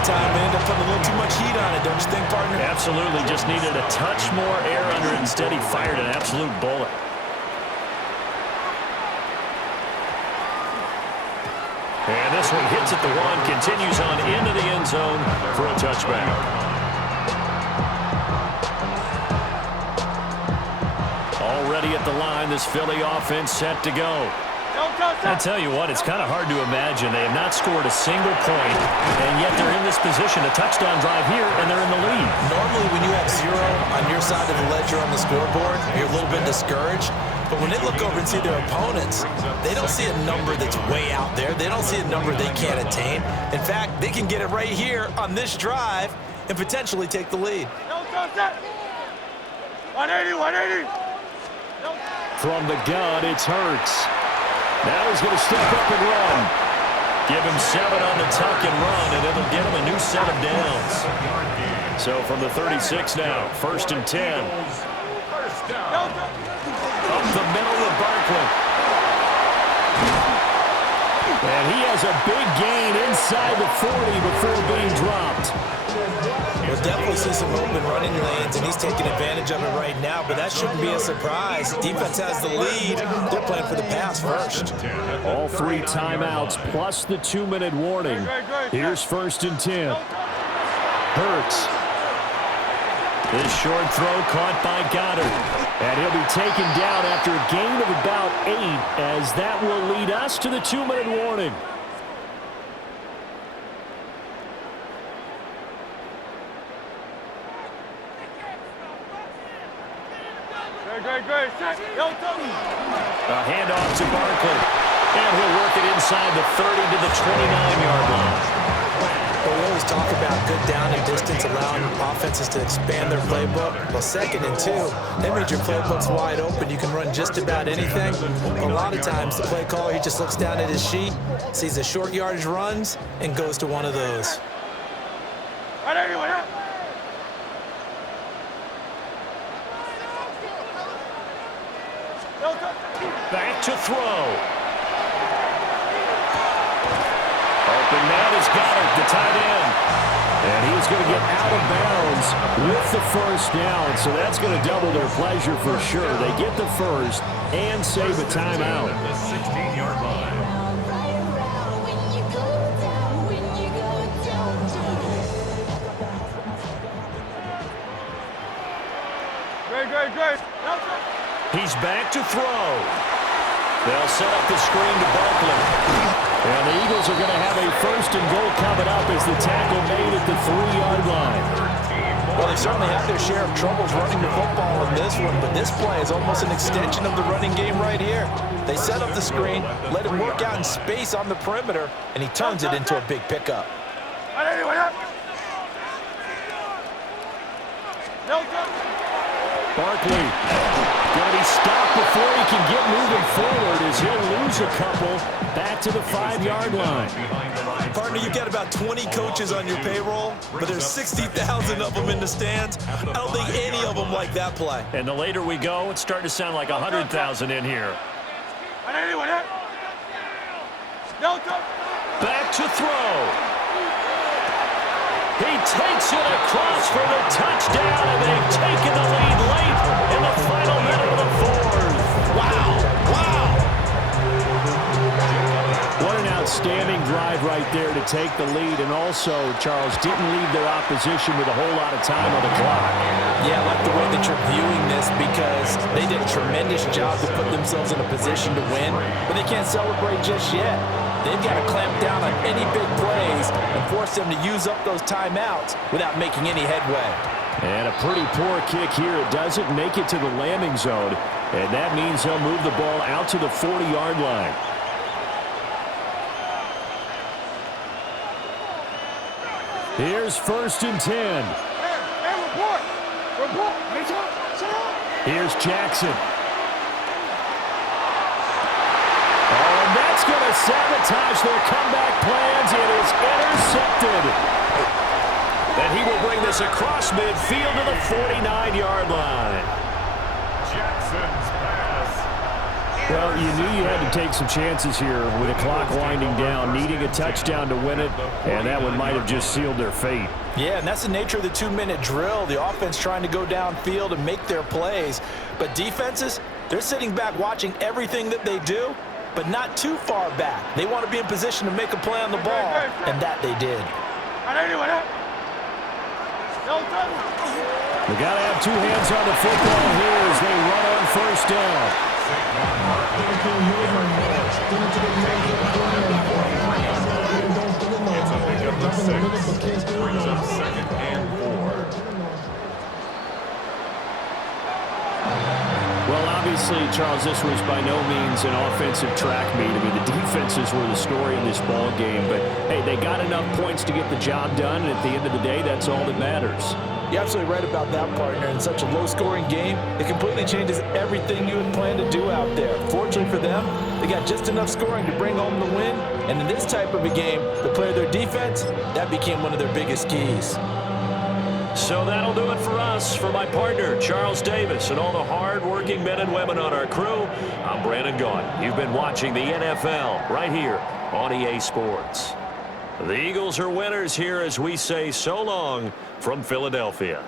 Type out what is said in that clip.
that time and ended up putting a little too much heat on it, don't you think, partner? Absolutely. Just needed a touch more air under it. Instead, he fired an absolute bullet. And this one hits at the one, continues on into the end zone for a touchback. Already at the line, this Philly offense set to go. I tell you what, it's kind of hard to imagine. They have not scored a single point, and yet they're in this position, a touchdown drive here, and they're in the lead. Normally, when you have 0 on your side of the ledger on the scoreboard, you're a little bit discouraged. But when they look over and see their opponents, they don't see a number that's way out there. They don't see a number they can't attain. In fact, they can get it right here on this drive and potentially take the lead. 180. From the gun, it's Hurts. Now he's going to step up and run. Give him 7 on the tuck and run, and it'll get him a new set of downs. So from the 36 now, 1st and 10. Up the middle with Barkley. And he has a big gain inside the 40 before being dropped. We'll definitely see some open running lanes, and he's taking advantage of it right now, but that shouldn't be a surprise. Defense has the lead. They're playing for the pass first. All 3 timeouts plus the 2-minute warning. Here's 1st and 10. Hurts. This short throw caught by Goddard. And he'll be taken down after a gain of about 8, as that will lead us to the 2-minute warning. A handoff to Barkley. And he'll work it inside the 30 to the 29-yard line. Well, we always talk about good down and distance, allowing offenses to expand their playbook. Well, 2nd and 2, that means your playbook's wide open. You can run just about anything. A lot of times, the play caller, he just looks down at his sheet, sees the short yardage runs, and goes to one of those. Back to throw. Open man is Goddard, the tight end. And he's going to get out of bounds with the 1st down, so that's going to double their pleasure for sure. They get the 1st and save a timeout. The 16-yard line. Great. He's back to throw. They'll set up the screen to Barkley. And the Eagles are going to have a 1st and goal coming up as the tackle made at the 3-yard line. Well, they certainly have their share of troubles running the football in this one, but this play is almost an extension of the running game right here. They set up the screen, let him work out in space on the perimeter, and he turns it into a big pickup. Barkley going to be stopped before he can get moving forward as he'll lose a couple back to the 5-yard line. Partner, you've got about 20 coaches on your payroll, but there's 60,000 of them in the stands. I don't think any of them like that play. And the later we go, it's starting to sound like 100,000 in here. Back to throw. He takes it across for the touchdown, and they've taken the lead late in the final minute of the 4th. Wow. What an outstanding drive right there to take the lead, and also, Charles, didn't leave their opposition with a whole lot of time on the clock. Yeah, I like the way that you're viewing this, because they did a tremendous job to put themselves in a position to win, but they can't celebrate just yet. They've got to clamp down on any big plays and force them to use up those timeouts without making any headway. And a pretty poor kick here. It doesn't make it to the landing zone, and that means they'll move the ball out to the 40-yard line. Here's 1st and 10. Here's Jackson. And that's going to sabotage their comeback plans. It is intercepted. And he will bring this across midfield to the 49-yard line. Jackson's pass Well, you knew you had to take some chances here with the clock winding down, needing a touchdown to win it, and that one might have just sealed their fate. Yeah, and that's the nature of the 2-minute drill. The offense trying to go downfield and make their plays. But defenses, they're sitting back watching everything that they do, but not too far back. They want to be in position to make a play on the ball, and that they did. They got to have two hands on the football here as they run on first down. It's a pickup of 6. Brings up 2nd and 4. Well, obviously, Charles, this was by no means an offensive track meet. I mean, the defenses were the story in this ball game. But, hey, they got enough points to get the job done, and at the end of the day, that's all that matters. You're absolutely right about that, partner. In such a low-scoring game, it completely changes everything you had planned to do out there. Fortunately for them, they got just enough scoring to bring home the win. And in this type of a game, to play their defense, that became one of their biggest keys. So that'll do it for us. For my partner, Charles Davis, and all the hard-working men and women on our crew, I'm Brandon Gaudin. You've been watching the NFL right here on EA Sports. The Eagles are winners here as we say so long from Philadelphia.